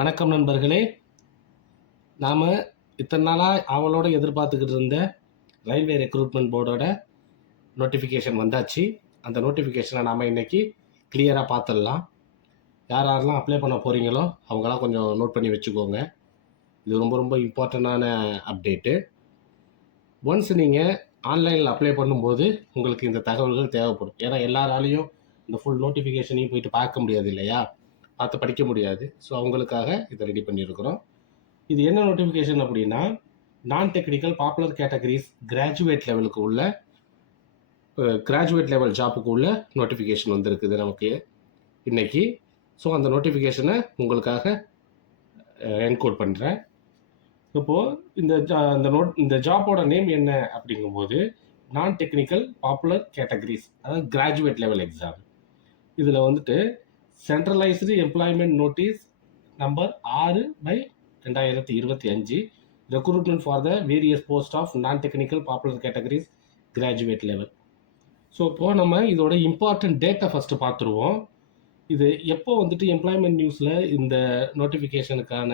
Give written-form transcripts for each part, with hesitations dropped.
வணக்கம் நண்பர்களே. நாம் இத்தனை நாளாக அவளோட எதிர்பார்த்துக்கிட்டு இருந்த ரயில்வே ரெக்ரூட்மெண்ட் போர்டோட நோட்டிஃபிகேஷன் வந்தாச்சு. அந்த நோட்டிஃபிகேஷனை நாம் இன்றைக்கி கிளியராக பார்த்துடலாம். யார் யாரெல்லாம் அப்ளை பண்ண போகிறீங்களோ அவங்களாம் கொஞ்சம் நோட் பண்ணி வச்சுக்கோங்க. இது ரொம்ப ரொம்ப இம்பார்ட்டண்டான அப்டேட்டு. ஒன்ஸ் நீங்கள் ஆன்லைனில் அப்ளை பண்ணும்போது உங்களுக்கு இந்த தகவல்கள் தேவைப்படும். ஏன்னா எல்லாராலையும் இந்த ஃபுல் நோட்டிஃபிகேஷனையும் போயிட்டு பார்க்க முடியாது இல்லையா, பார்த்து படிக்க முடியாது. ஸோ அவங்களுக்காக இதை ரெடி பண்ணியிருக்கிறோம். இது என்ன நோட்டிஃபிகேஷன் அப்படின்னா, நான் டெக்னிக்கல் பாப்புலர் கேட்டகரிஸ் கிராஜுவேட் லெவலுக்கு உள்ள கிராஜுவேட் லெவல் ஜாப்புக்கு உள்ள நோட்டிஃபிகேஷன் வந்திருக்குது நமக்கு இன்னைக்கு. ஸோ அந்த நோட்டிஃபிகேஷனை உங்களுக்காக என்கோட் பண்ணுறேன். இப்போது இந்த ஜாப்போட நேம் என்ன அப்படிங்கும்போது, நான் டெக்னிக்கல் பாப்புலர் கேட்டகரிஸ், அதாவது கிராஜுவேட் லெவல் எக்ஸாம். இதில் வந்துட்டு centralised employment notice number 6/2025 recruitment for the various post of non technical popular categories graduate level. So இப்போது நம்ம இதோட இம்பார்ட்டன்ட் டேட்டை ஃபஸ்ட்டு பார்த்துருவோம். இது எப்போ வந்துட்டு எம்ப்ளாய்மெண்ட் நியூஸில் இந்த நோட்டிஃபிகேஷனுக்கான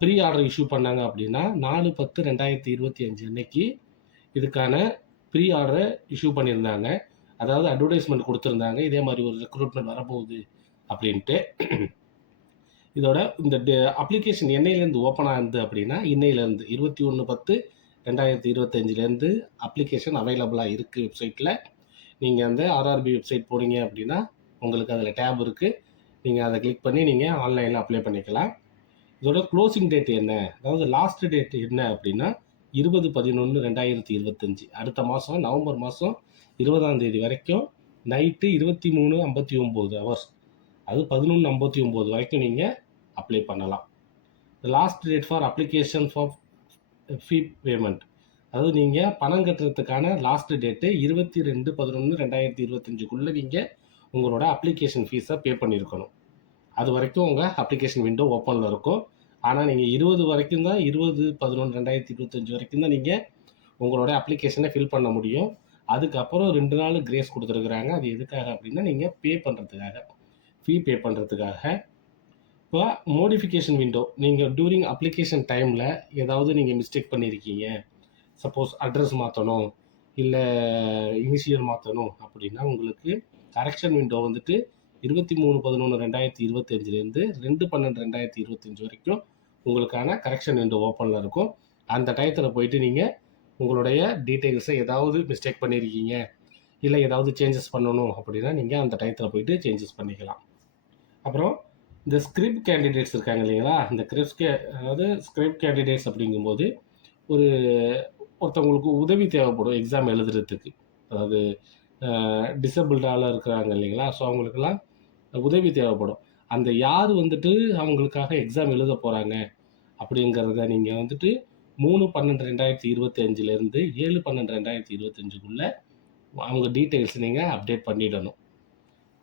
ப்ரீ ஆர்டர் இஷ்யூ பண்ணாங்க அப்படின்னா 4/10/2025 அன்னைக்கு இதுக்கான ப்ரீ ஆர்டரை இஷ்யூ பண்ணியிருந்தாங்க. அதாவது அட்வர்டைஸ்மெண்ட் கொடுத்துருந்தாங்க, இதே மாதிரி ஒரு ரெக்ரூட்மெண்ட் வரப்போகுது அப்படின்ட்டு. இதோட இந்த அப்ளிகேஷன் என்னையிலேருந்து ஓப்பன் ஆகுது அப்படின்னா, இன்னையிலேருந்து 21/10/2025 அப்ளிகேஷன் அவைலபிளாக இருக்குது வெப்சைட்டில். நீங்கள் அந்த ஆர்ஆர்பி வெப்சைட் போனீங்க அப்படின்னா உங்களுக்கு அதில் டேப் இருக்குது. நீங்கள் அதை கிளிக் பண்ணி நீங்கள் ஆன்லைனில் அப்ளை பண்ணிக்கலாம். இதோட க்ளோசிங் டேட் என்ன, அதாவது லாஸ்ட் டேட் என்ன அப்படின்னா 20/11/2025, அடுத்த மாதம் நவம்பர் மாதம் 20ஆம் வரைக்கும் நைட்டு 23:59 ஹவர்ஸ், அது 11:59 வரைக்கும் நீங்கள் அப்ளை பண்ணலாம். Last date for application for fee payment, அதாவது நீங்கள் பணம் கட்டுறதுக்கான லாஸ்ட் டேட்டு 22/11/2025 நீங்கள் உங்களோட அப்ளிகேஷன் ஃபீஸை பே பண்ணியிருக்கணும். அது வரைக்கும் உங்கள் அப்ளிகேஷன் விண்டோ ஓப்பனில் இருக்கும். ஆனால் நீங்கள் 20 வரைக்கும் தான் 20/11/2025 வரைக்கும் தான் நீங்கள் உங்களோட அப்ளிகேஷனை ஃபில் பண்ண முடியும். அதுக்கப்புறம் 2 நாள் கிரேஸ் கொடுத்துருக்குறாங்க. அது எதுக்காக அப்படின்னா நீங்கள் பே பண்ணுறதுக்காக, ஃபீ பே பண்ணுறதுக்காக. இப்போ மோடிஃபிகேஷன் விண்டோ, நீங்கள் டூரிங் அப்ளிகேஷன் டைமில் ஏதாவது நீங்கள் மிஸ்டேக் பண்ணியிருக்கீங்க, சப்போஸ் அட்ரஸ் மாற்றணும் இல்லை இனிஷியல் மாற்றணும் அப்படின்னா உங்களுக்கு கரெக்ஷன் விண்டோ வந்துட்டு 23/11/2025 2/12/2025 வரைக்கும் உங்களுக்கான கரெக்ஷன் விண்டோ ஓப்பனில் இருக்கும். அந்த டயத்தில் போயிட்டு நீங்கள் உங்களுடைய டீட்டெயில்ஸை ஏதாவது மிஸ்டேக் பண்ணியிருக்கீங்க இல்லை ஏதாவது சேஞ்சஸ் பண்ணணும் அப்படின்னா நீங்கள் அந்த டயத்தில் போயிட்டு சேஞ்சஸ் பண்ணிக்கலாம். அப்புறம் இந்த ஸ்கிரிப்ட் கேண்டிடேட்ஸ் இருக்காங்க இல்லைங்களா, இந்த அதாவது ஸ்கிரிப்ட் கேண்டிடேட்ஸ் அப்படிங்கும்போது ஒருத்தவங்களுக்கு உதவி தேவைப்படும் எக்ஸாம் எழுதுறதுக்கு. அதாவது டிசபிள்டால இருக்கிறாங்க இல்லைங்களா, ஸோ அவங்களுக்கெல்லாம் உதவி தேவைப்படும். அந்த யார் வந்துட்டு அவங்களுக்காக எக்ஸாம் எழுத போகிறாங்க அப்படிங்கிறத நீங்கள் வந்துட்டு 3/12/2025 7/12/2025 அவங்க டீட்டெயில்ஸ் நீங்கள் அப்டேட் பண்ணிடணும்.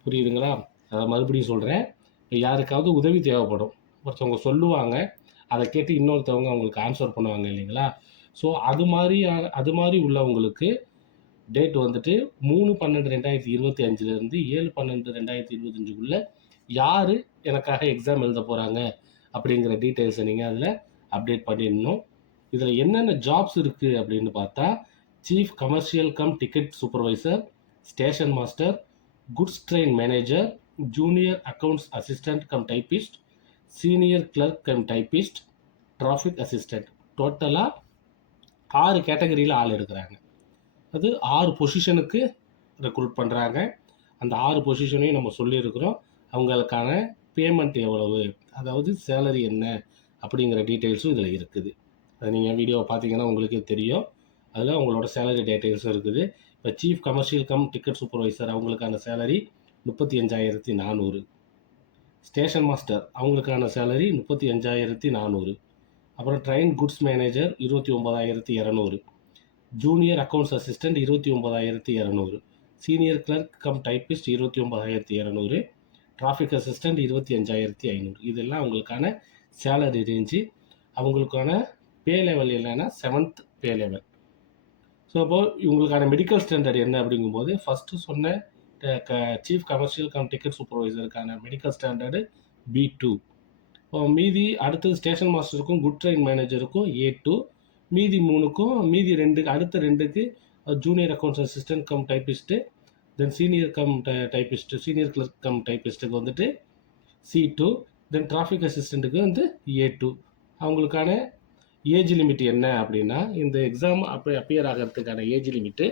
புரியுதுங்களா? அதை மறுபடியும் சொல்கிறேன். இப்போ யாருக்காவது உதவி தேவைப்படும், ஒருத்தவங்க சொல்லுவாங்க, அதை கேட்டு இன்னொருத்தவங்க அவங்களுக்கு ஆன்சர் பண்ணுவாங்க இல்லைங்களா. ஸோ அது மாதிரி உள்ளவங்களுக்கு டேட் வந்துட்டு 3/12/2025 7/12/2025 யார் எனக்காக எக்ஸாம் எழுத போகிறாங்க அப்படிங்கிற டீட்டெயில்ஸை நீங்கள் அதில் அப்டேட் பண்ணிடணும். இதில் என்னென்ன ஜாப்ஸ் இருக்குது அப்படின்னு பார்த்தா, chief commercial cum ticket supervisor, station master, goods train manager, junior accounts assistant cum typist, senior clerk cum typist, traffic assistant. டோட்டலாக 6 கேட்டகரியில் ஆள் எடுக்கிறாங்க. அது 6 பொசிஷனுக்கு ரெக்ரூட் பண்ணுறாங்க. அந்த 6 பொசிஷனையும் நம்ம சொல்லியிருக்கிறோம். அவங்களுக்கான பேமெண்ட் எவ்வளவு, அதாவது சேலரி என்ன அப்படிங்கிற டீட்டெயில்ஸும் இதில் இருக்குது. அது நீங்கள் வீடியோவை பார்த்தீங்கன்னா உங்களுக்கே தெரியும். அதில் அவங்களோட சேலரி டீட்டெயில்ஸும் இருக்குது. இப்போ chief commercial cum ticket supervisor அவங்களுக்கான சேலரி 35,400. ஸ்டேஷன் மாஸ்டர் அவங்களுக்கான சேலரி 35,400. அப்புறம் train goods manager 29,200. Junior accounts assistant 29,200. Senior clerk cum typist 29,200. Traffic assistant 25,500. இதெல்லாம் அவங்களுக்கான சேலரி ரேஞ்சு. அவங்களுக்கான பே லெவல் என்னென்னா 7th பே லெவல். ஸோ அப்போது இவங்களுக்கான மெடிக்கல் ஸ்டாண்டர்ட் என்ன அப்படிங்கும்போது, ஃபஸ்ட்டு சொன்ன சீஃப் கமர்ஷியல் கம் டிக்கெட் சூப்பர்வைசருக்கான மெடிக்கல் ஸ்டாண்டர்டு B2. மீதி அடுத்தது ஸ்டேஷன் மாஸ்டருக்கும் குட் ட்ரெயின் மேனேஜருக்கும் A2, மீதி 3க்கும் மீதி 2 அடுத்த 2க்கு junior accounts assistant cum typist, then senior cum typist, senior clerk cum டைப்பிஸ்ட்டுக்கு வந்துட்டு C2, தென் டிராஃபிக் அசிஸ்டண்ட்டுக்கு வந்து A2. அவங்களுக்கான ஏஜ் லிமிட் என்ன அப்படின்னா, இந்த எக்ஸாம் அப்பியர் ஆகிறதுக்கான ஏஜ் லிமிட்டு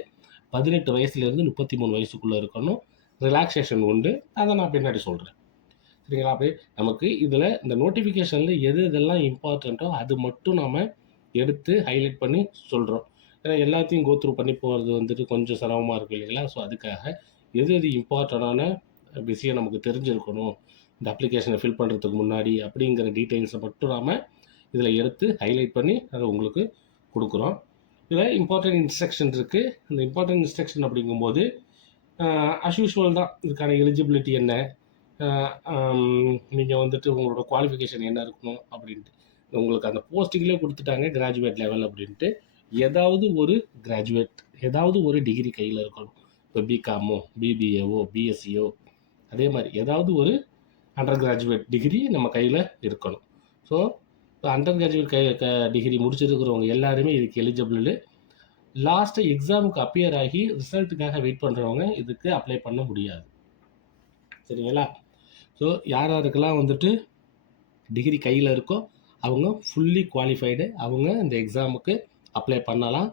18 வயசுலேருந்து 33 வயசுக்குள்ளே இருக்கணும். ரிலாக்ஸேஷன் உண்டு, அதை நான் பின்னாடி சொல்கிறேன். சரிங்களா? அப்படி நமக்கு இதில் இந்த நோட்டிஃபிகேஷனில் எது எதெல்லாம் இம்பார்ட்டண்ட்டோ அது மட்டும் நாம் எடுத்து ஹைலைட் பண்ணி சொல்கிறோம். ஏன்னா எல்லாத்தையும் கோத்ரூ பண்ணி போகிறது வந்துட்டு கொஞ்சம் சிரமமாக இருக்குது இல்லைங்களா? ஸோ அதுக்காக எது எது இம்பார்ட்டண்டான விஷயம் நமக்கு தெரிஞ்சிருக்கணும் இந்த அப்ளிகேஷனை ஃபில் பண்ணுறதுக்கு முன்னாடி அப்படிங்கிற டீட்டெயில்ஸை மட்டும் நாம் இதில் எடுத்து ஹைலைட் பண்ணி அதை உங்களுக்கு கொடுக்குறோம். இதில் இம்பார்ட்டன்ட் இன்ஸ்ட்ரக்ஷன் இருக்குது. இந்த இம்பார்ட்டன்ட் இன்ஸ்ட்ரக்ஷன் அப்படிங்கும்போது அஸ் யூஷுவல் தான். இதுக்கான எலிஜிபிலிட்டி என்ன, நீங்கள் வந்துட்டு உங்களோட குவாலிஃபிகேஷன் என்ன இருக்கணும் அப்படின்ட்டு உங்களுக்கு அந்த போஸ்டிங்லேயே கொடுத்துட்டாங்க, கிராஜுவேட் லெவல் அப்படின்ட்டு. ஏதாவது ஒரு கிராஜுவேட், ஏதாவது ஒரு டிகிரி கையில் இருக்கணும். இப்போ பிகாமோ, பிபிஏவோ, பிஎஸ்சியோ, அதே மாதிரி ஏதாவது ஒரு அண்டர் கிராஜுவேட் டிகிரி நம்ம கையில் இருக்கணும். ஸோ இப்போ அண்டர் கிராஜுவேட் டிகிரி முடிச்சிருக்கிறவங்க எல்லாருமே இதுக்கு எலிஜிபிள். லாஸ்ட்டு எக்ஸாமுக்கு அப்பியர் ஆகி ரிசல்ட்டுக்காக வெயிட் பண்ணுறவங்க இதுக்கு அப்ளை பண்ண முடியாது. சரிங்களா? ஸோ யார் யாருக்கெல்லாம் வந்துட்டு டிகிரி கையில் இருக்கோ அவங்க ஃபுல்லி குவாலிஃபைடு, அவங்க இந்த எக்ஸாமுக்கு அப்ளை பண்ணலாம்.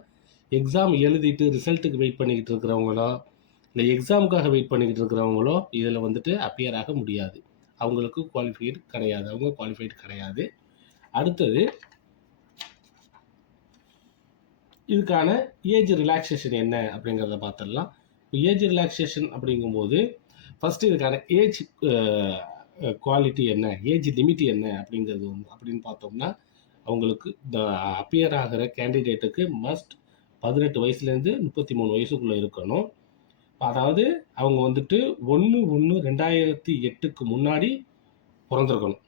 எக்ஸாம் எழுதிட்டு ரிசல்ட்டுக்கு வெயிட் பண்ணிக்கிட்டு இருக்கிறவங்களோ இல்லை எக்ஸாமுக்காக வெயிட் பண்ணிக்கிட்டு இருக்கிறவங்களோ இதில் வந்துட்டு அப்பியர் ஆக முடியாது. அவங்களுக்கு குவாலிஃபைடு கிடையாது, அவங்க குவாலிஃபைடு கிடையாது. அடுத்தது இதுக்கான ஏஜ் ரிலாக்ஸேஷன் என்ன அப்படிங்கிறத பார்த்துடலாம். ஏஜ் ரிலாக்ஸேஷன் அப்படிங்கும்போது ஃபஸ்ட்டு இதுக்கான ஏஜ் குவாலிட்டி என்ன, ஏஜ் லிமிட் என்ன அப்படிங்கிறது அப்படின்னு பார்த்தோம்னா, அவங்களுக்கு இந்த அப்பியர் ஆகிற கேண்டிடேட்டுக்கு மஸ்ட் 18 வயசுலேருந்து 33 வயசுக்குள்ளே இருக்கணும். அதாவது அவங்க வந்துட்டு 1/1/2008க்கு முன்னாடி பிறந்திருக்கணும்.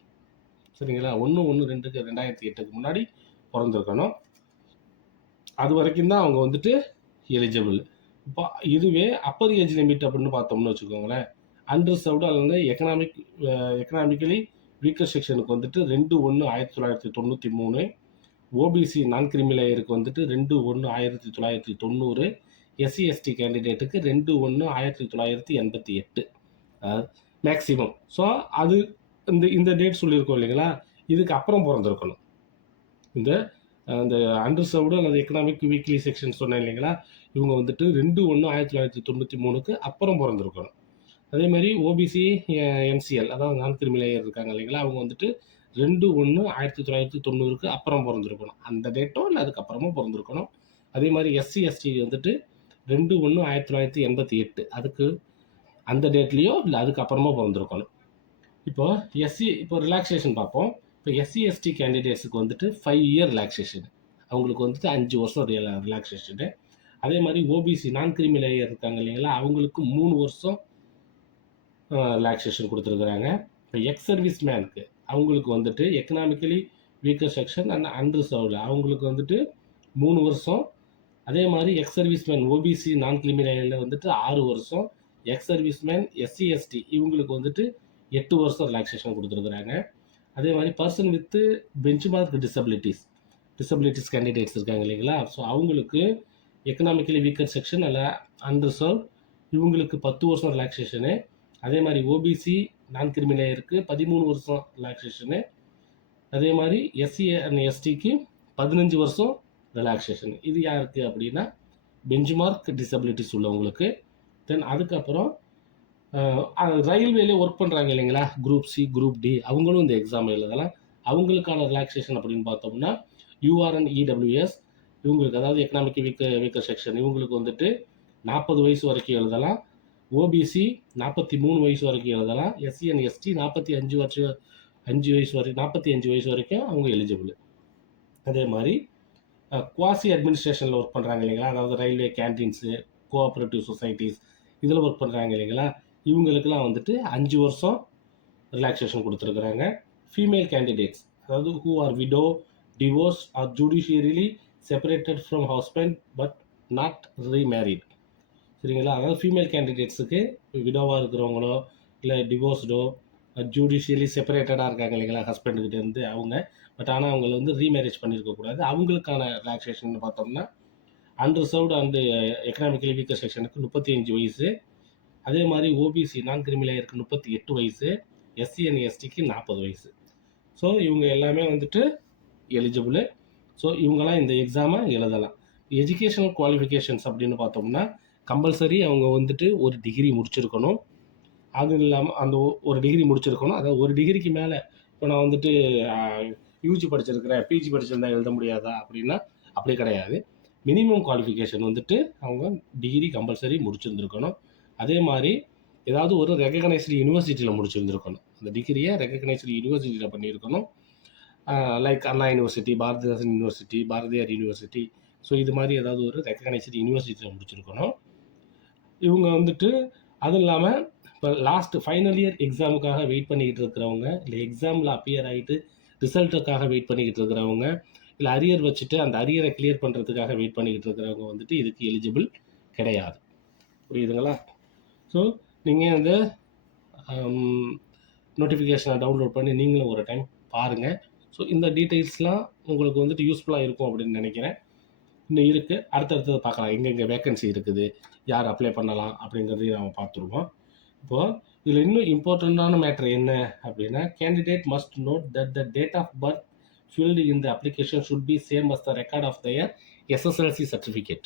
சரிங்களா? 1/1/2008க்கு முன்னாடி பிறந்திருக்கணும். அது வரைக்கும் தான் அவங்க வந்துட்டு எலிஜிபிள். இப்போ இதுவே அப்பர் ஏஜ் லிமிட் அப்படின்னு பார்த்தோம்னு வச்சுக்கோங்களேன், அன்ரிசர்வ்டு அல்லது எக்கனாமிக்கலி வீக்கர் செக்ஷனுக்கு வந்துட்டு 2/1/1993, ஓபிசி நான் கிரிமி லேயருக்கு வந்துட்டு 2/1/1990, எஸ்சி எஸ்டி கேண்டிடேட்டுக்கு 2/1/1988 மேக்ஸிமம். ஸோ அது இந்த டேட் சொல்லியிருக்கோம் இல்லைங்களா, இதுக்கு அப்புறம் பிறந்திருக்கணும். இந்த அன்ரிசர்வ்டு அல்லது எக்கனாமிக் வீக்லி செக்ஷன் சொன்னேன் இல்லைங்களா, இவங்க வந்துட்டு 2/1/1993க்கு அப்புறம் பிறந்திருக்கணும். அதே மாதிரி ஓபிசி என்சிஎல் அதாவது நான் கிரிமி லேயர் இருக்காங்க இல்லைங்களா, அவங்க வந்துட்டு 2/1/1990க்கு அப்புறம் பிறந்திருக்கணும். அந்த டேட்டோ இல்லை அதுக்கப்புறமா பிறந்திருக்கணும். அதே மாதிரி எஸ்சி எஸ்டி வந்துட்டு 2/1/1988 அதுக்கு அந்த டேட்லேயோ இல்லை அதுக்கப்புறமா பிறந்திருக்கணும். இப்போ ரிலாக்ஸேஷன் பார்ப்போம். இப்போ எஸ்சி எஸ்டி கேண்டிடேட்ஸுக்கு வந்துட்டு 5 இயர் ரிலாக்ஸேஷன், அவங்களுக்கு வந்துட்டு 5 வருஷம் ரிலாக்ஸேஷனு. அதே மாதிரி ஓபிசி நான் கிரிமி லேயர் இருக்காங்க இல்லைங்களா, அவங்களுக்கு 3 வருஷம் ரிலாக்ஸேஷன் கொடுத்துருக்குறாங்க. இப்போ எக்ஸ் சர்வீஸ் மேனுக்கு அவங்களுக்கு வந்துட்டு economically weaker section and unreserved அவங்களுக்கு வந்துட்டு 3 வருஷம். அதே மாதிரி எக்ஸ் சர்வீஸ் மேன் ஓபிசி நான் கிரிமி லேயரில் வந்துட்டு 6 வருஷம். Ex service man SC ST இவங்களுக்கு வந்துட்டு 8 வருஷம் ரிலாக்ஸேஷன் கொடுத்துருக்குறாங்க. அதே மாதிரி person with benchmark disabilities candidates இருக்காங்க இல்லைங்களா, ஸோ அவங்களுக்கு எக்கனாமிக்கலி வீக்கர் செக்ஷன் அல்ல அன்ரிசர்வ் இவங்களுக்கு 10 வருஷம் ரிலாக்ஸேஷனு. அதே மாதிரி ஓபிசி நான் கிரிமி லேயருக்கு 13 வருஷம் ரிலாக்ஸேஷனு. அதே மாதிரி எஸ்சி அண்ட் எஸ்டிக்கு 15 வருஷம் ரிலாக்ஸேஷன். இது யாருக்கு அப்படின்னா பெஞ்ச்மார்க் டிசபிலிட்டிஸ் உள்ளவங்களுக்கு. தென் அதுக்கப்புறம் ரயில்வேலே ஒர்க் பண்ணுறாங்க இல்லைங்களா, குரூப் சி குரூப் டி அவங்களும் இந்த எக்ஸாம் எழுதலாம். அவங்களுக்கான ரிலாக்ஸேஷன் அப்படின்னு பார்த்தோம்னா யூஆர்என் இடபிள்யூஎஸ் இவங்களுக்கு அதாவது எக்கனாமிக் வீக்கர் செக்ஷன் இவங்களுக்கு வந்துட்டு 40 வயசு வரைக்கும் எழுதலாம். ஓபிசி 43 வயசு வரைக்கும் எழுதலாம். எஸ்சி அண்ட் எஸ்டி 45 வயசு வரைக்கும் அவங்க எலிஜிபிள். அதே மாதிரி குவாசி அட்மினிஸ்ட்ரேஷனில் ஒர்க் பண்ணுறாங்க இல்லைங்களா, அதாவது ரயில்வே கேன்டீன்ஸு, கோஆப்ரேட்டிவ் சொசைட்டிஸ் இதில் ஒர்க் பண்ணுறாங்க இல்லைங்களா, இவங்களுக்கெல்லாம் வந்துட்டு 5 வருஷம் ரிலாக்ஸேஷன் கொடுத்துருக்குறாங்க. ஃபீமேல் கேண்டிடேட்ஸ் அதாவது who are widow, divorce or judicially separated from husband but not remarried. சரிங்களா, அதாவது ஃபீமேல் கேண்டிடேட்ஸுக்கு விடோவாக இருக்கிறவங்களோ இல்லை டிவோர்ஸ்டோ ஜுடிஷியலி செப்பரேட்டடாக இருக்காங்க இல்லைங்களா ஹஸ்பண்டுக்கிட்டேருந்து அவங்க. பட் ஆனால் அவங்கள வந்து ரீமேரேஜ் பண்ணியிருக்கக்கூடாது. அவங்களுக்கான ரிலாக்ஸேஷன் பார்த்தோம்னா அன்ரிசர்வ்டு அண்டு எக்கனாமிக்கலி வீக்கர் செக்ஷனுக்கு 35 வயசு. அதே மாதிரி ஓபிசி நான் கிரிமிலேயருக்கு 38 வயசு. எஸ்சி அண்ட் எஸ்டிக்கு 40 வயசு. ஸோ இவங்க எல்லாமே வந்துட்டு எலிஜிபிள். ஸோ இவங்கெல்லாம் இந்த எக்ஸாமை எழுதலாம். எஜுகேஷனல் குவாலிஃபிகேஷன்ஸ் அப்படின்னு பார்த்தோம்னா கம்பல்சரி அவங்க வந்துட்டு ஒரு டிகிரி முடிச்சிருக்கணும். அது இல்லாமல் அந்த ஒரு டிகிரி முடிச்சிருக்கணும். அதாவது ஒரு டிகிரிக்கு மேலே இப்போ நான் வந்துட்டு யூஜி படிச்சிருக்கிறேன், பிஜி படிச்சிருந்தா எழுத முடியாதா அப்படின்னா அப்படி கிடையாது. மினிமம் குவாலிஃபிகேஷன் வந்துட்டு அவங்க டிகிரி கம்பல்சரி முடிச்சிருந்துருக்கணும். அதே மாதிரி ஏதாவது ஒரு ரெகக்னைஸ்டு யூனிவர்சிட்டியில் முடிச்சிருந்துருக்கணும். அந்த டிகிரியை ரெகக்னைஸ்டு யூனிவர்சிட்டியில் பண்ணியிருக்கணும். Like Anna university, Bharathidasan university, Bharathiar university. So இது மாதிரி ஏதாவது ஒரு ரெகக்னைஸ்டு யூனிவர்சிட்டியில் முடிச்சிருக்கணும். இவங்க வந்துட்டு அதுவும் இல்லாமல் இப்போ லாஸ்ட் ஃபைனல் இயர் எக்ஸாமுக்காக வெயிட் பண்ணிக்கிட்டு இருக்கிறவங்க, இல்லை எக்ஸாமில் அப்பியர் ஆகிட்டு ரிசல்ட்டுக்காக வெயிட் பண்ணிக்கிட்டு இருக்கிறவங்க, இல்லை அரியர் வச்சுட்டு அந்த அரியரை கிளியர் பண்ணுறதுக்காக வெயிட் பண்ணிக்கிட்டு இருக்கிறவங்க வந்துட்டு இதுக்கு எலிஜிபிள் கிடையாது. புரியுதுங்களா? ஸோ நீங்கள் இந்த நோட்டிஃபிகேஷனை டவுன்லோட் பண்ணி நீங்களும் ஒரு டைம் பாருங்கள். ஸோ இந்த டீட்டெயில்ஸ்லாம் உங்களுக்கு வந்துட்டு யூஸ்ஃபுல்லாக இருக்கும் அப்படின்னு நினைக்கிறேன். இன்னும் இருக்குது, அடுத்தடுத்தது பார்க்கலாம். எங்கெங்கே வேக்கன்சி இருக்குது, யார் அப்ளை பண்ணலாம் அப்படிங்கிறதையும் நம்ம பார்த்துருவோம். இப்போது இதில் இன்னும் இம்பார்ட்டண்ட்டான மேட்ரு என்ன அப்படின்னா, candidate must note that the date of birth filled in the application should be same as the record of their SSLC certificate.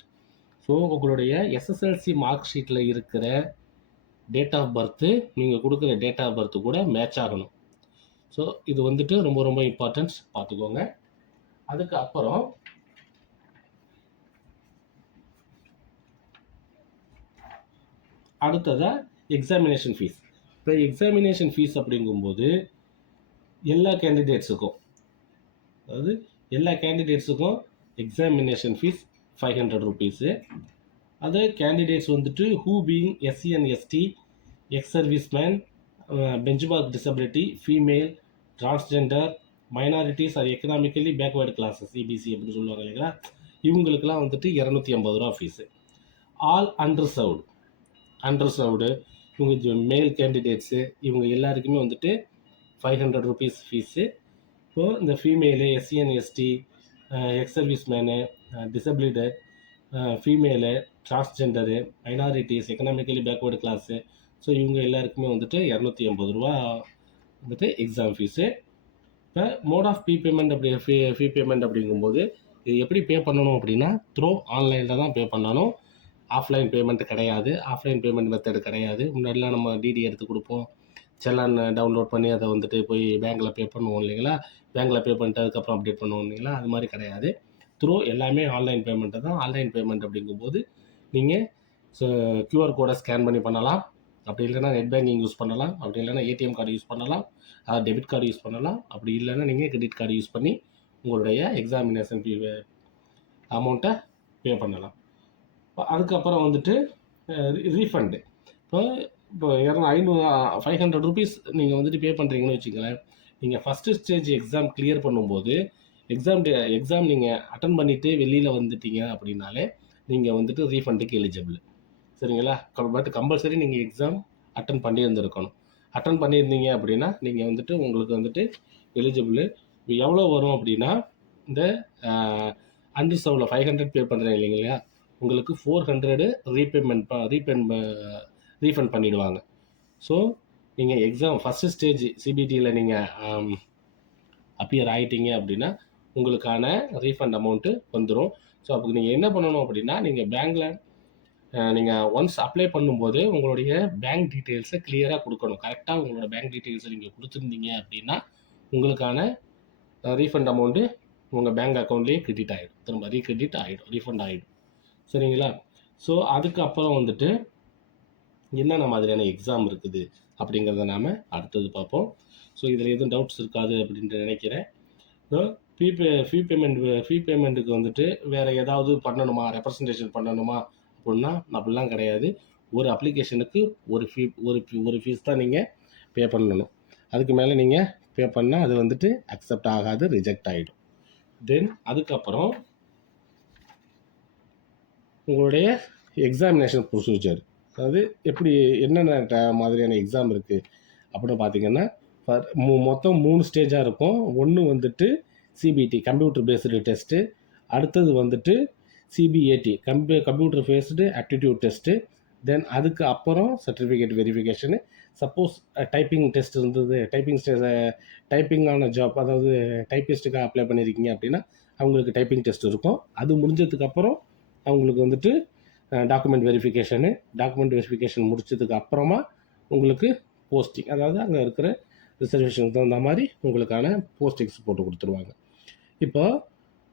So உங்களுடைய எஸ்எஸ்எல்சி மார்க் ஷீட்டில் இருக்கிற டேட் ஆஃப் பர்த்து நீங்கள் கொடுக்குற டேட் ஆஃப் பர்த்து கூட match ஆகணும். So இது வந்துட்டு ரொம்ப ரொம்ப இம்பார்ட்டன்ஸ், பார்த்துக்கோங்க. அதுக்கப்புறம் அடுத்ததாக எக்ஸாமினேஷன் ஃபீஸ். இப்போ எக்ஸாமினேஷன் ஃபீஸ் அப்படிங்கும்போது எல்லா கேண்டிடேட்ஸுக்கும், அதாவது எல்லா கேண்டிடேட்ஸுக்கும் எக்ஸாமினேஷன் ஃபீஸ் 500 ருபீஸு. அது கேண்டிடேட்ஸ் வந்துட்டு who being SC and ST, ex serviceman, benchmark disability, female, transgender, minorities or economically backward classes, EBC அப்படின்னு சொல்லுவாங்க இல்லைங்களா, இவங்களுக்கெல்லாம் வந்துட்டு 250 ரூபா ஃபீஸு. ஆல் அண்டர்சர்வ்டு இவங்க மேல் கேண்டிடேட்ஸு இவங்க எல்லாருக்குமே வந்துட்டு 500 ருபீஸ் ஃபீஸு. இப்போது இந்த female, SC and ST, ex serviceman, disability, female, transgender, minorities, economically backward class, so இவங்க எல்லாருக்குமே வந்துட்டு 250 ரூபா வந்துட்டு எக்ஸாம் ஃபீஸு. இப்போ mode of payment fee payment அப்படிங்கும்போது இது எப்படி பே பண்ணணும் அப்படின்னா த்ரூ ஆன்லைனில் தான் பே பண்ணணும். ஆஃப்லைன் பேமெண்ட் கிடையாது, ஆஃப்லைன் பேமெண்ட் மெத்தடு கிடையாது. முன்னாடிலாம் நம்ம டிடி எடுத்து கொடுப்போம், செல்லான் டவுன்லோட் பண்ணி அதை வந்துட்டு போய் பேங்க்கில் பே பண்ணுவோம் இல்லைங்களா, பேங்க்கில் பே பண்ணிட்டு அதுக்கப்புறம் அப்டேட் பண்ணுவோம் இல்லைங்களா, அது மாதிரி கிடையாது. த்ரூ எல்லாமே ஆன்லைன் பேமெண்ட்டு தான். ஆன்லைன் பேமெண்ட் அப்படிங்கும்போது நீங்கள் QR கோடை ஸ்கேன் பண்ணி பண்ணலாம், அப்படி இல்லைன்னா நெட் பேங்கிங் யூஸ் பண்ணலாம், அப்படி இல்லைன்னா ஏடிஎம் கார்டு யூஸ் பண்ணலாம், அதாவது டெபிட் கார்டு யூஸ் பண்ணலாம், அப்படி இல்லைன்னா நீங்கள் கிரெடிட் கார்டு யூஸ் பண்ணி உங்களுடைய எக்ஸாமினேஷன் ஃபீ அமௌண்ட்டை பே பண்ணலாம். அதுக்கப்புறம் வந்துட்டு ரீஃபண்டு. இப்போ 500 ருபீஸ் நீங்கள் வந்துட்டு பே பண்ணுறீங்கன்னு வச்சுக்கங்களேன். நீங்கள் ஃபஸ்ட்டு ஸ்டேஜ் எக்ஸாம் கிளியர் பண்ணும்போது எக்ஸாம் நீங்கள் அட்டன் பண்ணிவிட்டு வெளியில் வந்துட்டீங்க அப்படின்னாலே நீங்கள் வந்துட்டு ரீஃபண்டுக்கு எலிஜிபிள். சரிங்களா? பட் கம்பல்சரி நீங்கள் எக்ஸாம் அட்டன் பண்ணியிருந்துருக்கணும். அட்டன் பண்ணியிருந்தீங்க அப்படின்னா நீங்கள் வந்துட்டு உங்களுக்கு வந்துட்டு எலிஜிபிள். எவ்வளோ வரும் அப்படின்னா இந்த அன்ரிசர்வ்டில் 500 பே பண்ணுறேன் இல்லைங்களா, உங்களுக்கு 400 ரீஃபண்ட் பண்ணிவிடுவாங்க. ஸோ நீங்கள் எக்ஸாம் ஃபஸ்ட்டு ஸ்டேஜ் சிபிடியில் நீங்கள் அப்பியர் ஆகிட்டீங்க அப்படின்னா உங்களுக்கான ரீஃபண்ட் அமௌண்ட்டு வந்துடும். ஸோ அப்போ நீங்கள் என்ன பண்ணணும் அப்படின்னா நீங்கள் பேங்க்கில் நீங்கள் ஒன்ஸ் அப்ளை பண்ணும்போது உங்களுடைய பேங்க் டீட்டெயில்ஸை கிளியராக கொடுக்கணும். கரெக்டாக உங்களோட பேங்க் டீட்டெயில்ஸை நீங்கள் கொடுத்துருந்தீங்க அப்படின்னா உங்களுக்கான ரீஃபண்ட் அமௌண்ட்டு உங்கள் பேங்க் அக்கௌண்ட்லேயே கிரெடிட் ஆகிடும், திரும்ப ரீக்ரெடிட் ஆகிடும், ரீஃபண்ட் ஆகிடும். சரிங்களா? ஸோ அதுக்கப்புறம் வந்துட்டு என்னென்ன மாதிரியான எக்ஸாம் இருக்குது அப்படிங்கிறத நாம் அடுத்தது பார்ப்போம். ஸோ இதில் எதுவும் டவுட்ஸ் இருக்காது அப்படின்ட்டு நினைக்கிறேன். ஸோ ஃபீ பேமெண்ட்டுக்கு வந்துட்டு வேறு ஏதாவது பண்ணணுமா, ரெப்ரசன்டேஷன் பண்ணணுமா அப்படின்னா அப்படிலாம் கிடையாது. ஒரு அப்ளிகேஷனுக்கு ஒரு ஃபீஸ் தான் நீங்கள் பே பண்ணணும். அதுக்கு மேலே நீங்கள் பே பண்ணால் அது வந்துட்டு அக்செப்ட் ஆகாது, ரிஜெக்ட் ஆகிடும். தென் அதுக்கப்புறம் உங்களுடைய எக்ஸாமினேஷன் ப்ரொசீஜர், அதாவது எப்படி என்னென்ன மாதிரியான எக்ஸாம் இருக்குது அப்படின்னு பார்த்தீங்கன்னா, மொத்தம் 3 ஸ்டேஜாக இருக்கும். ஒன்று வந்துட்டு சிபிடி கம்ப்யூட்டர் பேஸ்டு டெஸ்ட்டு, அடுத்தது வந்துட்டு CBAT computer based aptitude test, then அதுக்கு அப்புறம் certificate verification. Suppose typing test இருந்தது, டைப்பிங்கான ஜாப், அதாவது டைப்பிஸ்ட்டுக்காக அப்ளை பண்ணியிருக்கீங்க அப்படின்னா அவங்களுக்கு டைப்பிங் டெஸ்ட் இருக்கும். அது முடிஞ்சதுக்கப்புறம் அவங்களுக்கு வந்துட்டு டாக்குமெண்ட் வெரிஃபிகேஷன் முடிச்சதுக்கு அப்புறமா உங்களுக்கு போஸ்டிங், அதாவது அங்கே இருக்கிற ரிசர்வேஷனுக்கு தகுந்த மாதிரி உங்களுக்கான போஸ்டிங்ஸ் போட்டு கொடுத்துருவாங்க. இப்போ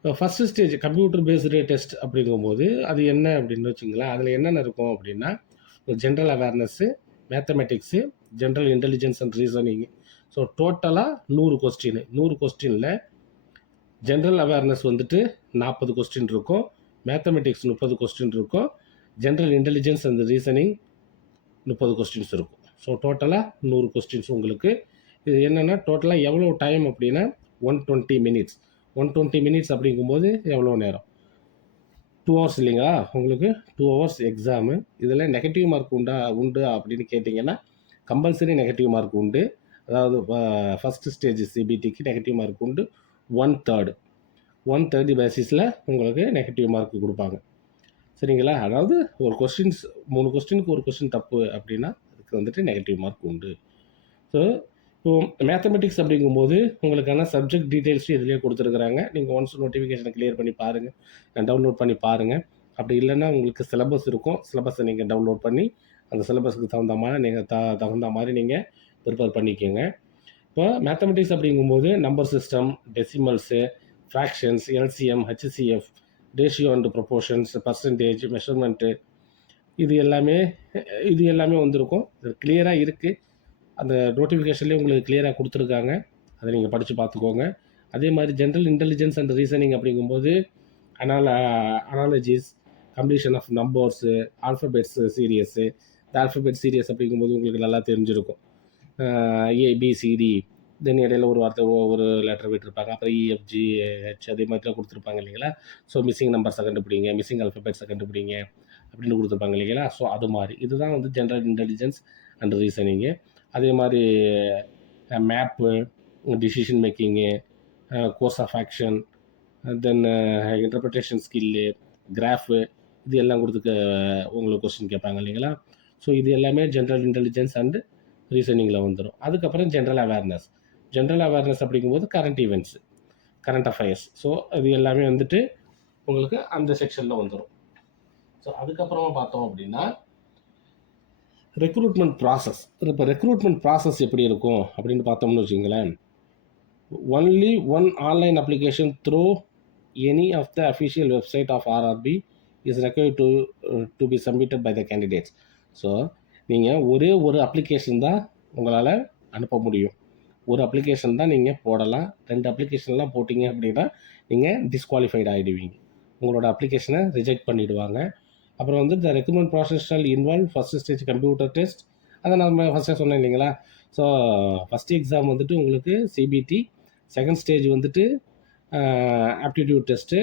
first stage computer based test அப்படிங்கும்போது அது என்ன அப்படின்னு வச்சுங்களேன். அதில் என்னென்ன இருக்கும் அப்படின்னா, general awareness, mathematics, general intelligence and reasoning. So டோட்டலாக 100 கொஸ்டின். 100 கொஸ்டினில் ஜென்ரல் அவேர்னஸ் வந்துட்டு 40 கொஸ்டின் இருக்கும், மேத்தமெட்டிக்ஸ் 30 கொஸ்டின் இருக்கும், general intelligence and reasoning 30 questions இருக்கும். ஸோ டோட்டலாக 100 கொஸ்டின்ஸ் உங்களுக்கு. இது என்னென்னா டோட்டலாக எவ்வளோ டைம் அப்படின்னா 120 மினிட்ஸ். 120 மினிட்ஸ் அப்படிங்கும்போது எவ்வளோ நேரம்? 2 ஹவர்ஸ் இல்லைங்களா? உங்களுக்கு 2 ஹவர்ஸ் எக்ஸாமு. இதில் நெகட்டிவ் மார்க் உண்டு அப்படின்னு கேட்டிங்கன்னா கம்பல்சரி நெகட்டிவ் மார்க் உண்டு. அதாவது ஃபஸ்ட்டு ஸ்டேஜ் சிபிடிக்கு நெகட்டிவ் மார்க் உண்டு. 1/3 பேசிஸில் உங்களுக்கு நெகட்டிவ் மார்க் கொடுப்பாங்க. சரிங்களா? அதாவது ஒரு கொஸ்டின்ஸ் 3 கொஸ்டினுக்கு ஒரு கொஸ்டின் தப்பு அப்படின்னா அதுக்கு வந்துட்டு நெகட்டிவ் மார்க் உண்டு. ஸோ மேத்தமெட்டிக்ஸ் அப்படிங்கும்போது உங்களுக்கான சப்ஜெக்ட் டீட்டெயில்ஸும் இதிலே கொடுத்துருக்குறாங்க. நீங்கள் ஒன்ஸ் நோட்டிஃபிகேஷனை கிளியர் பண்ணி பாருங்கள், டவுன்லோட் பண்ணி பாருங்கள். அப்படி இல்லைன்னா உங்களுக்கு சிலபஸ் இருக்கும், சிலபஸை நீங்கள் டவுன்லோட் பண்ணி அந்த சிலபஸுக்கு தகுந்த மாதிரி நீங்கள் தகுந்த மாதிரி நீங்கள் ப்ரிப்பேர் பண்ணிக்கோங்க. இப்போ மேத்தமெட்டிக்ஸ் அப்படிங்கும்போது number system, decimals, fractions, LCM, HCF, ratio and proportions, percentage, measurement, இது எல்லாமே வந்திருக்கும். இது கிளியராக இருக்குது. அந்த நோட்டிஃபிகேஷன்லேயே உங்களுக்கு கிளியராக கொடுத்துருக்காங்க. அதை நீங்கள் படித்து பார்த்துக்கோங்க. அதே மாதிரி ஜென்ரல் இன்டெலிஜென்ஸ் அண்ட் ரீசனிங் அப்படிங்கும்போது analogies, completion of numbers, alphabets series. இந்த ஆல்ஃபபெட் சீரியஸ் அப்படிங்கும்போது உங்களுக்கு நல்லா தெரிஞ்சிருக்கும். ஏபிசிடி, தென் இடையில ஒரு வார்த்தை ஒரு லெட்டர் விட்டுருப்பாங்க, அப்புறம் இஎஃப்ஜி ஹெச் அதே மாதிரிலாம் கொடுத்துருப்பாங்க இல்லைங்களா? ஸோ மிஸ்ஸிங் நம்பர்ஸை கண்டுபிடிங்க, மிஸ்ஸிங் ஆல்ஃபபெட்ஸை கண்டுபிடிங்க அப்படின்னு கொடுத்துருப்பாங்க இல்லைங்களா? ஸோ அது மாதிரி இதுதான் வந்து ஜென்ரல் இன்டெலிஜென்ஸ் அண்ட் ரீசனிங்கு. அதே மாதிரி map, decision making, course of action, then interpretation skill, graph, இது எல்லாம் உங்களுக்கு கொஸ்டின் கேட்பாங்க இல்லைங்களா? ஸோ இது எல்லாமே ஜென்ரல் இன்டெலிஜென்ஸ் அண்டு ரீசனிங்கில் வந்துடும். அதுக்கப்புறம் ஜென்ரல் அவேர்னஸ் அப்படிங்கும்போது current events, current affairs. So இது எல்லாமே வந்துட்டு உங்களுக்கு அந்த செக்ஷனில் வந்துடும். ஸோ அதுக்கப்புறமா பார்த்தோம் அப்படின்னா ரெக்ரூட்மெண்ட் ப்ராசஸ். இப்போ ரெக்ரூட்மெண்ட் ப்ராசஸ் எப்படி இருக்கும் அப்படின்னு பார்த்தோம்னு வச்சுங்களேன். Only one online application through any of the official website of RRB is required to be submitted by the candidates. So நீங்கள் ஒரே ஒரு அப்ளிகேஷன் தான் உங்களால் அனுப்ப முடியும். ஒரு அப்ளிகேஷன் தான் நீங்கள் போடலாம். 2 அப்ளிகேஷன்லாம் போட்டிங்க அப்படின்னா நீங்கள் டிஸ்குவாலிஃபைட் ஆகிடுவீங்க. உங்களோட அப்ளிகேஷனை ரிஜெக்ட் பண்ணிவிடுவாங்க. அப்புறம் வந்து the recruitment process shall involve first stage computer test. அதை நம்ம ஃபஸ்ட்டே சொன்னேன் இல்லைங்களா? ஸோ ஃபஸ்ட்டு எக்ஸாம் வந்துட்டு உங்களுக்கு சிபிடி, செகண்ட் ஸ்டேஜ் வந்துட்டு ஆப்டிடியூட் டெஸ்ட்டு,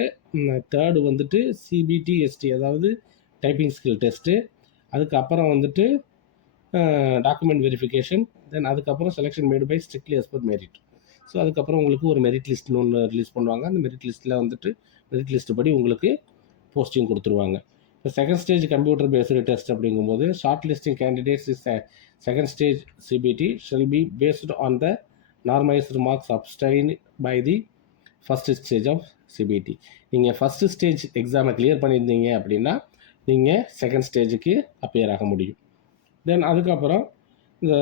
தேர்டு வந்துட்டு சிபிடி எஸ்டி, அதாவது டைப்பிங் ஸ்கில் டெஸ்ட்டு. அதுக்கப்புறம் வந்துட்டு டாக்குமெண்ட் வெரிஃபிகேஷன், தென் அதுக்கப்புறம் selection made by strictly as per merit. So அதுக்கப்புறம் உங்களுக்கு ஒரு மெரிட் லிஸ்ட்னு ஒன்று ரிலீஸ் பண்ணுவாங்க. அந்த மெரிட் லிஸ்ட்டில் வந்துட்டு மெரிட் லிஸ்ட்டு படி உங்களுக்கு போஸ்டிங் கொடுத்துருவாங்க. இப்போ second stage computer based test அப்படிங்கும்போது short listing candidates is second stage CBT shall be based on the normalised marks obtained by the first stage of CBT. நீங்கள் ஃபஸ்ட்டு ஸ்டேஜ் எக்ஸாமை clear பண்ணியிருந்தீங்க அப்படின்னா நீங்கள் செகண்ட் ஸ்டேஜுக்கு appear ஆக முடியும். Then அதுக்கப்புறம் இந்த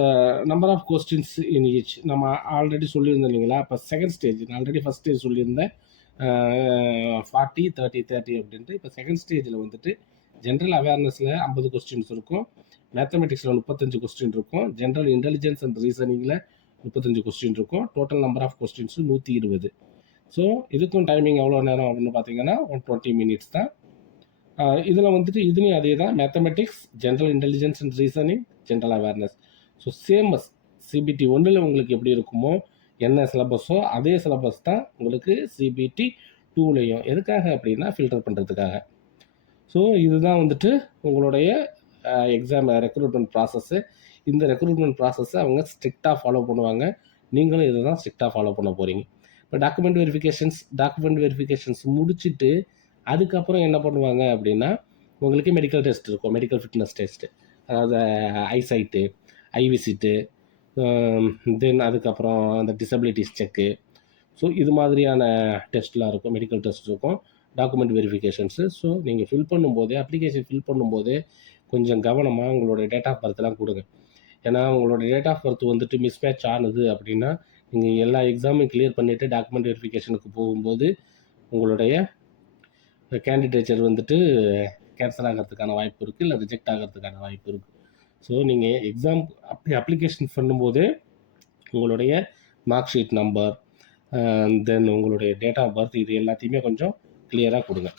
number of questions in each நம்ம ஆல்ரெடி சொல்லியிருந்தோம் இல்லைங்களா? இப்போ செகண்ட் ஸ்டேஜ் நான் ஆல்ரெடி ஃபஸ்ட் ஸ்டேஜ் சொல்லியிருந்தேன் 40, 30, 30 அப்படின்ட்டு. இப்போ செகண்ட் ஸ்டேஜில் வந்துட்டு ஜென்ரல் அவேர்னஸில் 50 கொஸ்டின்ஸ் இருக்கும், மேத்தமெட்டிக்ஸில் 35 கொஸ்டின் இருக்கும், ஜென்ரல் இன்டெலிஜென்ஸ் அண்ட் ரீசனிங்கில் 35 கொஸ்டின் இருக்கும். Total number of questions 120. So இதுக்கும் டைமிங் எவ்வளோ நேரம் அப்படின்னு பார்த்தீங்கன்னா 120 மினிட்ஸ் தான். இதில் வந்துட்டு இதுலேயும் அதே தான், mathematics, general intelligence and reasoning, general awareness. So same as CBT 1 உங்களுக்கு எப்படி இருக்குமோ என்ன சிலபஸோ அதே சிலபஸ் தான் உங்களுக்கு சிபிடி 2லையும். எதுக்காக அப்படின்னா ஃபில்டர் பண்ணுறதுக்காக. ஸோ இதுதான் வந்துட்டு உங்களுடைய எக்ஸாம் ரெக்ரூட்மெண்ட் ப்ராசஸ்ஸு. இந்த ரெக்ரூட்மெண்ட் ப்ராசஸை அவங்க ஸ்ட்ரிக்டாக ஃபாலோ பண்ணுவாங்க. நீங்களும் இதை தான் ஸ்ட்ரிக்டாக ஃபாலோ பண்ண போகிறீங்க. இப்போ டாக்குமெண்ட் வெரிஃபிகேஷன்ஸ் முடிச்சுட்டு அதுக்கப்புறம் என்ன பண்ணுவாங்க அப்படின்னா, உங்களுக்கு மெடிக்கல் டெஸ்ட் இருக்கும். மெடிக்கல் ஃபிட்னஸ் டெஸ்ட்டு, அதாவது ஐசைட்டு, ஐ விசிட்டு, தென் அதுக்கப்புறம் அந்த டிசபிலிட்டிஸ் செக்கு. ஸோ இது மாதிரியான டெஸ்ட்லாம் இருக்கும். மெடிக்கல் டெஸ்ட் இருக்கும், டாக்குமெண்ட் வெரிஃபிகேஷன்ஸு. ஸோ நீங்கள் அப்ளிகேஷன் ஃபில் பண்ணும்போதே கொஞ்சம் கவனமாக உங்களோட டேட் ஆஃப் பர்த்லாம் கொடுங்க. ஏன்னா உங்களோட டேட் ஆஃப் பர்த் வந்துட்டு மிஸ்மேட்ச் ஆனது அப்படின்னா, நீங்கள் எல்லா எக்ஸாமையும் கிளியர் பண்ணிவிட்டு டாக்குமெண்ட் வெரிஃபிகேஷனுக்கு போகும்போது உங்களுடைய கேண்டிடேச்சர் வந்துட்டு கேன்சல் ஆகிறதுக்கான வாய்ப்பு இருக்குது, இல்லை ரிஜெக்ட் ஆகிறதுக்கான வாய்ப்பு இருக்குது. ஸோ நீங்கள் எக்ஸாம் அப்ளிகேஷன் பண்ணும்போது உங்களுடைய மார்க் ஷீட் நம்பர், தென் உங்களுடைய டேட் ஆஃப் பர்த், இது எல்லாத்தையுமே கொஞ்சம் கிளியராக கொடுங்க.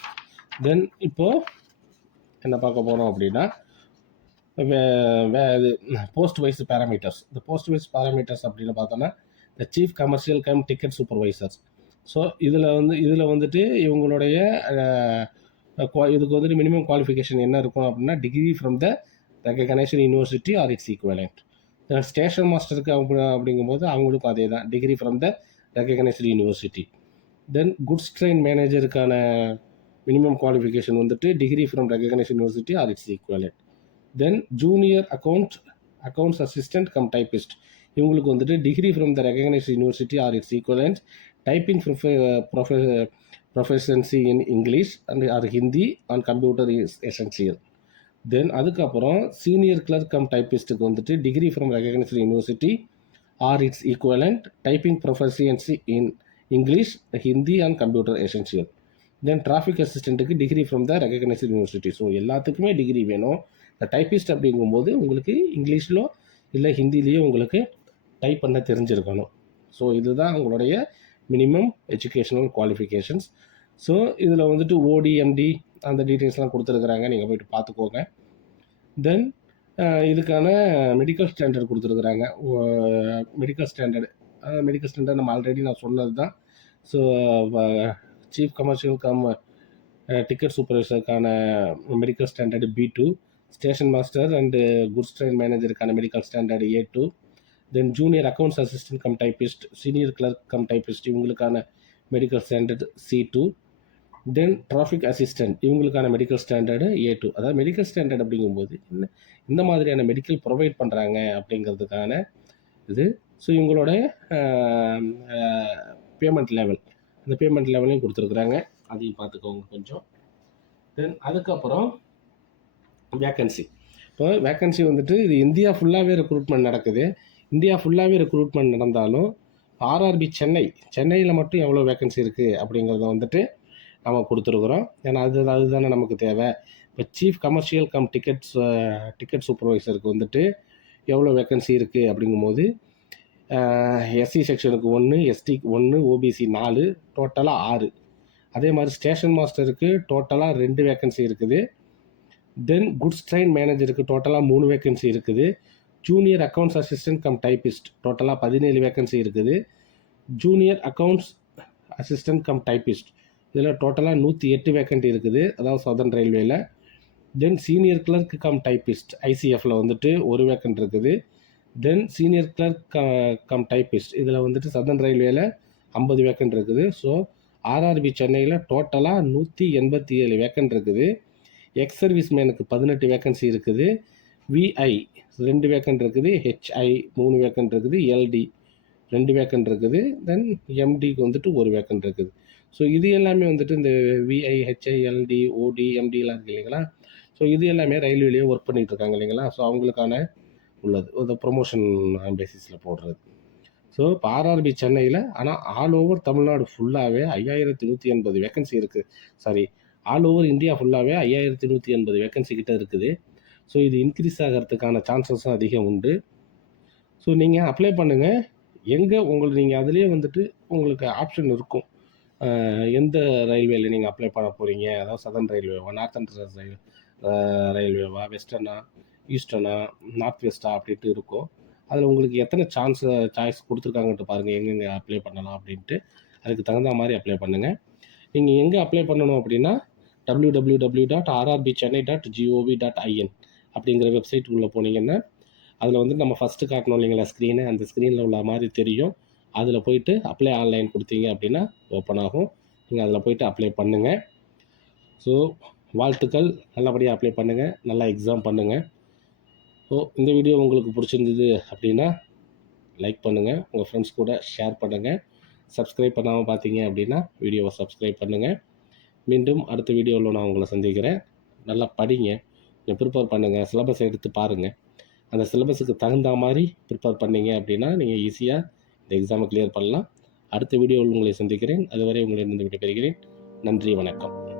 தென் இப்போது என்ன பார்க்க போகிறோம் அப்படின்னா, இது போஸ்ட் வைஸ் பேராமீட்டர்ஸ். இந்த போஸ்ட் வைஸ் பேராமீட்டர்ஸ் அப்படின்னு பார்த்தோன்னா, இந்த chief commercial cum ticket supervisors. So இதில் வந்துட்டு இவங்களுடைய இதுக்கு வந்துட்டு மினிமம் குவாலிஃபிகேஷன் என்ன இருக்கும் அப்படின்னா, degree from the recognised university or its equivalent. Station மாஸ்டருக்கு அப்படிங்கும்போது அவங்களுக்கும் அதே தான், degree from the recognised university. Then goods train மேனேஜருக்கான மினிமம் குவாலிஃபிகேஷன் வந்துட்டு degree from recognised university or its equivalent. Then junior accounts assistant cum typist, இவங்களுக்கு வந்துட்டு degree from the recognised university or its equivalent. Typing proficiency in English and or Hindi on computer is essential. Then அதுக்கப்புறம் senior clerk cum டைப்பிஸ்ட்டுக்கு வந்துட்டு degree from recognised university or its equivalent. Typing proficiency in English, Hindi and computer essential. Then traffic அசிஸ்டண்ட்டுக்கு degree from the recognised university. So எல்லாத்துக்குமே degree வேணும். இந்த typist அப்படிங்கும்போது உங்களுக்கு இங்கிலீஷிலோ இல்லை ஹிந்திலேயோ உங்களுக்கு டைப் பண்ண தெரிஞ்சிருக்கணும். ஸோ இதுதான் உங்களுடைய மினிமம் எஜுகேஷனல் குவாலிஃபிகேஷன்ஸ். ஸோ இதில் வந்துட்டு ஓடிஎம்டி அந்த டீட்டெயில்ஸ்லாம் கொடுத்துருக்குறாங்க, நீங்கள் போய்ட்டு பார்த்துக்கோங்க. தென் இதுக்கான மெடிக்கல் ஸ்டாண்டர்ட் கொடுத்துருக்குறாங்க. மெடிக்கல் ஸ்டாண்டர்ட் நம்ம ஆல்ரெடி நான் சொன்னது தான். So chief commercial cum ticket சூப்பர்வைசருக்கான medical standard B2, station master and goods train மேனேஜருக்கான medical standard A2, then junior accounts assistant cum typist, senior clerk cum typist இவங்களுக்கான medical standard C2, then traffic assistant இவங்களுக்கான medical standard A2. அதாவது medical standard அப்படிங்கும்போது இந்த மாதிரியான medical provide பண்ணுறாங்க அப்படிங்கிறதுக்கான இது. ஸோ இவங்களோட பேமெண்ட் லெவல், அந்த பேமெண்ட் லெவலையும் கொடுத்துருக்குறாங்க, அதையும் பார்த்துக்கோங்க கொஞ்சம். தென் அதுக்கப்புறம் வேக்கன்சி. இப்போ வேக்கன்சி வந்துட்டு இது இந்தியா ஃபுல்லாகவே ரெக்ரூட்மெண்ட் நடக்குது. இந்தியா ஃபுல்லாகவே ரெக்ரூட்மெண்ட் நடந்தாலும் ஆர்ஆர்பி சென்னையில் மட்டும் எவ்வளோ வேக்கன்சி இருக்குது அப்படிங்கிறத வந்துட்டு நம்ம கொடுத்துருக்குறோம். ஏன்னா அதுதானே நமக்கு தேவை. இப்போ சீஃப் கமர்ஷியல் கம் டிக்கெட் சூப்பர்வைசருக்கு வந்துட்டு எவ்வளோ வேக்கன்சி இருக்குது அப்படிங்கும்போது எஸ்சி செக்ஷனுக்கு 1, எஸ்டிக்கு 1, ஓபிசி 4, டோட்டலாக 6. அதே மாதிரி ஸ்டேஷன் மாஸ்டருக்கு டோட்டலாக 2 வேக்கன்சி இருக்குது. தென் குட்ஸ் ட்ரெயின் மேனேஜருக்கு டோட்டலாக 3 வேக்கன்சி இருக்குது. Junior accounts assistant cum typist டோட்டலாக 17 வேக்கன்சி இருக்குது. Junior accounts assistant cum typist இதில் டோட்டலாக 108 வேக்கன்ட் இருக்குது, அதாவது சதர்ன் ரயில்வேயில். Then senior clerk cum typist ஐசிஎஃப்பில் வந்துட்டு 1 வேக்கன்ட் இருக்குது. Then senior clerk cum typist இதில் வந்துட்டு சதர்ன் ரயில்வேயில் 50 வேக்கன்ட் இருக்குது. ஸோ ஆர்ஆர்பி சென்னையில் டோட்டலாக 187 வேக்கன்ட் இருக்குது. எக்ஸ் சர்வீஸ் மேனுக்கு 18 வேக்கன்சி இருக்குது. விஐ 2 வேக்கன்ட் இருக்குது. ஹெச்ஐ 3 வேக்கன்ட் இருக்குது. எல்டி 2 வேக்கன்ட் இருக்குது. தென் எம்டிக்கு வந்துட்டு 1 வேக்கன்ட் இருக்குது. ஸோ இது எல்லாமே வந்துட்டு இந்த விஐ, ஹெச்ஐ, எல்டி, ஓடி, எம்டிலாம் இருக்குது இல்லைங்களா. ஸோ இது எல்லாமே ரயில்வேலேயே ஒர்க் பண்ணிகிட்டு இருக்காங்க இல்லைங்களா. ஸோ அவங்களுக்கான உள்ளது ஒரு ப்ரொமோஷன் பேசிஸில் போடுறது. ஸோ இப்போ ஆர்ஆர்பி சென்னையில், ஆனால் ஆல் ஓவர் தமிழ்நாடு ஃபுல்லாகவே 5180 வேக்கன்சி இருக்குது. சாரி, ஆல் ஓவர் இந்தியா ஃபுல்லாகவே 5180 வேக்கன்சி கிட்ட இருக்குது. ஸோ இது இன்க்ரீஸ் ஆகிறதுக்கான சான்சஸும் அதிகம் உண்டு. ஸோ நீங்கள் அப்ளை பண்ணுங்கள். நீங்கள் அதுலேயே வந்துட்டு உங்களுக்கு ஆப்ஷன் இருக்கும். எந்த ரயில்வேல நீங்கள் அப்ளை பண்ண போகிறீங்க, அதாவது சதர்ன் ரயில்வேவா, நார்த்தன் ரயில்வேவா, வெஸ்டர்னா, ஈஸ்டர்னா, நார்த் வெஸ்டா அப்படின்ட்டு இருக்கும். அதில் உங்களுக்கு எத்தனை சாய்ஸ் கொடுத்துருக்காங்கன்ட்டு பாருங்கள், எங்கெங்கே அப்ளை பண்ணலாம் அப்படின்ட்டு. அதுக்கு தகுந்த மாதிரி அப்ளை பண்ணுங்கள். நீங்கள் எங்கே அப்ளை பண்ணணும் அப்படின்னா www.rrbchennai.gov.in அப்படிங்கிற வெப்சைட்டுக்குள்ளே போனீங்கன்னா அதில் வந்து நம்ம ஃபஸ்ட்டு காட்டணும் இல்லைங்களா ஸ்க்ரீனு, அந்த ஸ்க்ரீனில் உள்ள மாதிரி தெரியும். அதில் போயிட்டு அப்ளை ஆன்லைன் கொடுத்தீங்க அப்படின்னா ஓப்பன் ஆகும். நீங்கள் அதில் போயிட்டு அப்ளை பண்ணுங்கள். ஸோ வாழ்த்துக்கள், நல்லபடியாக அப்ளை பண்ணுங்கள், நல்லா எக்ஸாம் பண்ணுங்கள். ஸோ இந்த வீடியோ உங்களுக்கு பிடிச்சிருந்தது அப்படின்னா லைக் பண்ணுங்கள், உங்கள் ஃப்ரெண்ட்ஸ் கூட ஷேர் பண்ணுங்கள். சப்ஸ்கிரைப் பண்ணாமல் பார்த்தீங்க அப்படின்னா வீடியோவை சப்ஸ்கிரைப் பண்ணுங்கள். மீண்டும் அடுத்த வீடியோவில் நான் உங்களை சந்திக்கிறேன். நல்லா படிங்க, கொஞ்சம் ப்ரிப்பேர் பண்ணுங்கள், சிலபஸை எடுத்து பாருங்கள். அந்த சிலபஸுக்கு தகுந்த மாதிரி ப்ரிப்பேர் பண்ணீங்க அப்படின்னா நீங்கள் ஈஸியாக இந்த எக்ஸாமை கிளியர் பண்ணலாம். அடுத்த வீடியோவில் உங்களை சந்திக்கிறேன். அதுவரை உங்களிடம் விடைபெறுகிறேன். நன்றி, வணக்கம்.